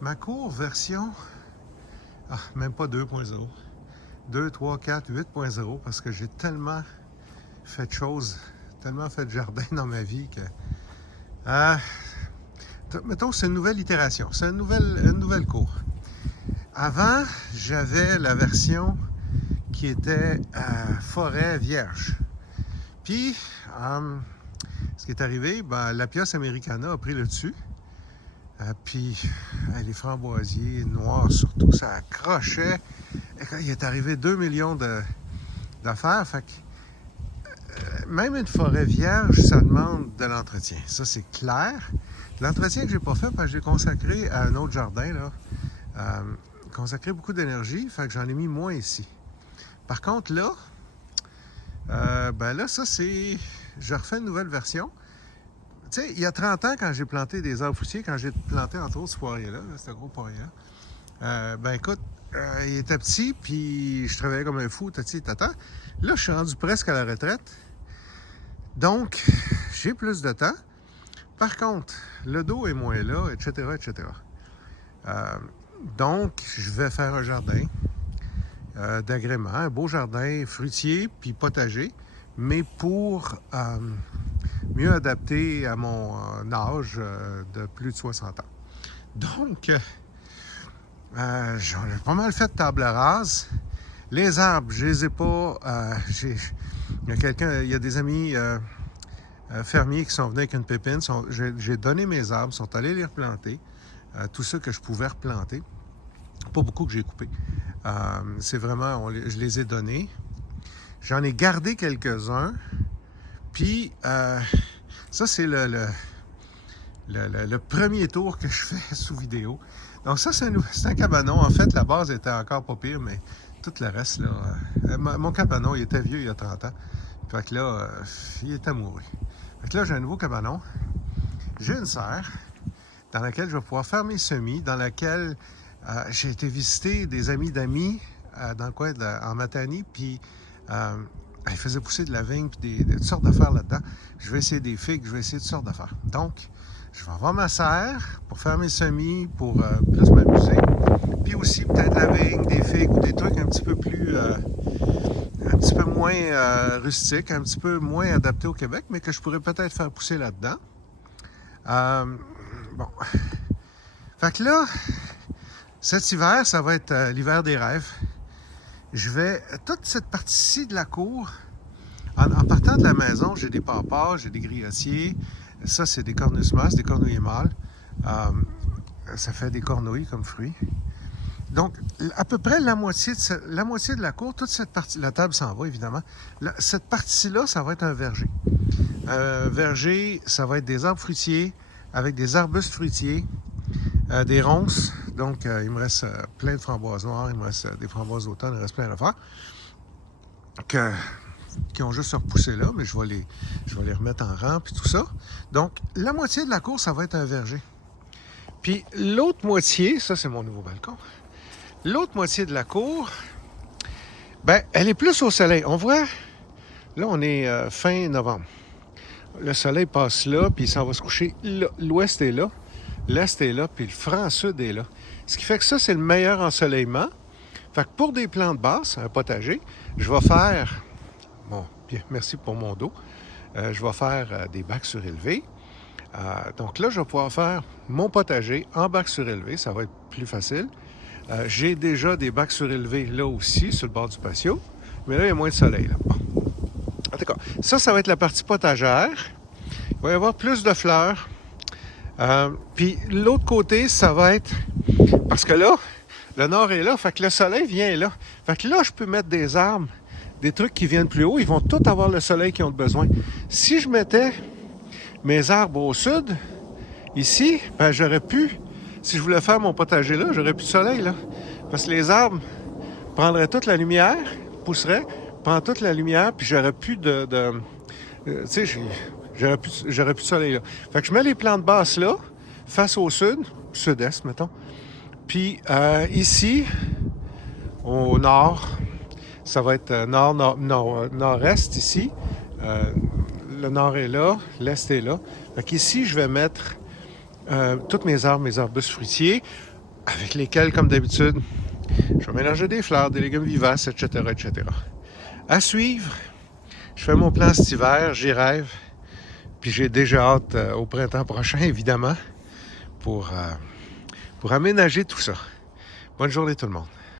Ma cour version, même pas 2.0, 2, 3, 4, 8.0, parce que j'ai tellement fait de choses, tellement fait de jardin dans ma vie que... mettons, c'est une nouvelle itération, c'est une nouvelle cour. Avant, j'avais la version qui était forêt vierge. Puis, ce qui est arrivé, la Pios Americana a pris le dessus. Puis, les framboisiers noirs surtout, ça accrochait. Et quand il est arrivé 2 millions d'affaires, fait que même une forêt vierge, ça demande de l'entretien. Ça, c'est clair. L'entretien que j'ai pas fait, parce que j'ai consacré à un autre jardin, là, consacré beaucoup d'énergie, fait que j'en ai mis moins ici. Par contre, là, là, ça, c'est... Je refais une nouvelle version. Tu sais, il y a 30 ans, quand j'ai planté des arbres fruitiers, quand j'ai planté, entre autres, ce poirier-là, ce gros poirier-là, écoute, il était petit, puis je travaillais comme un fou, tata. Là, je suis rendu presque à la retraite. Donc, j'ai plus de temps. Par contre, le dos est moins là, etc., etc. Donc, je vais faire un jardin d'agrément, un beau jardin fruitier, puis potager, mais pour mieux adapté à mon âge de plus de 60 ans. Donc, j'ai pas mal fait de table rase. Les arbres, je les ai pas... il y a des amis fermiers qui sont venus avec une pépine. J'ai donné mes arbres, sont allés les replanter. Tout ce que je pouvais replanter. Pas beaucoup que j'ai coupé. C'est vraiment... je les ai donnés. J'en ai gardé quelques-uns. Puis, ça, c'est le premier tour que je fais sous vidéo. Donc ça, c'est un cabanon. En fait, la base était encore pas pire, mais tout le reste, là... mon cabanon, il était vieux il y a 30 ans. Fait que là, il était mouru. Fait que là, j'ai un nouveau cabanon. J'ai une serre dans laquelle je vais pouvoir faire mes semis, dans laquelle j'ai été visiter des amis d'amis dans le coin en Matanie, puis... ils faisaient pousser de la vigne et toutes sortes d'affaires là-dedans. Je vais essayer des figues, je vais essayer toutes sortes d'affaires. Donc, je vais avoir ma serre pour faire mes semis, pour plus m'amuser. Puis aussi, peut-être la vigne, des figues ou des trucs un petit peu plus... un petit peu moins rustiques, un petit peu moins adaptés au Québec, mais que je pourrais peut-être faire pousser là-dedans. Bon. Fait que là, cet hiver, ça va être l'hiver des rêves. Je vais... Toute cette partie-ci de la cour, en partant de la maison, j'ai des papas, j'ai des grillotiers. Ça, c'est des cornusmas, des cornouillers mâles. Ça fait des cornouilles comme fruits. Donc, à peu près la moitié de la cour, toute cette partie... La table s'en va, évidemment. Cette partie-là, ça va être un verger. Verger, ça va être des arbres fruitiers avec des arbustes fruitiers, des ronces. Donc, il me reste plein de framboises noires, il me reste des framboises d'automne, il me reste plein d'affaires qui ont juste repoussé là, mais je vais les remettre en rang puis tout ça. Donc, la moitié de la cour, ça va être un verger. Puis l'autre moitié, ça c'est mon nouveau balcon, l'autre moitié de la cour, elle est plus au soleil. On voit, là on est fin novembre. Le soleil passe là, puis il s'en va se coucher là. L'ouest est là, l'est est là, puis le franc sud est là. Ce qui fait que ça, c'est le meilleur ensoleillement. Fait que pour des plantes basses, un potager, je vais faire... Bon, bien, merci pour mon dos. Je vais faire des bacs surélevés. Donc là, je vais pouvoir faire mon potager en bac surélevé. Ça va être plus facile. J'ai déjà des bacs surélevés là aussi, sur le bord du patio. Mais là, il y a moins de soleil. Là. Bon. En tout cas, ça va être la partie potagère. Il va y avoir plus de fleurs. Puis l'autre côté, ça va être... Parce que là, le nord est là, fait que le soleil vient là. Fait que là, je peux mettre des arbres, des trucs qui viennent plus haut. Ils vont tous avoir le soleil qu'ils ont besoin. Si je mettais mes arbres au sud, ici, j'aurais pu... Si je voulais faire mon potager là, j'aurais plus de soleil là. Parce que les arbres prendraient toute la lumière, pousseraient, prendre toute la lumière, puis j'aurais plus tu sais, j'aurais plus de soleil là. Fait que je mets les plantes basses là, face au sud, sud-est, mettons. Puis ici, au nord, ça va être nord-est ici. Le nord est là, l'est est là. Fait qu'ici, je vais mettre tous mes arbres, mes arbustes fruitiers. avec lesquels, comme d'habitude, je vais mélanger des fleurs, des légumes vivaces, etc., etc. À suivre, je fais mon plan cet hiver, j'y rêve, puis j'ai déjà hâte au printemps prochain, évidemment, pour aménager tout ça. Bonne journée tout le monde.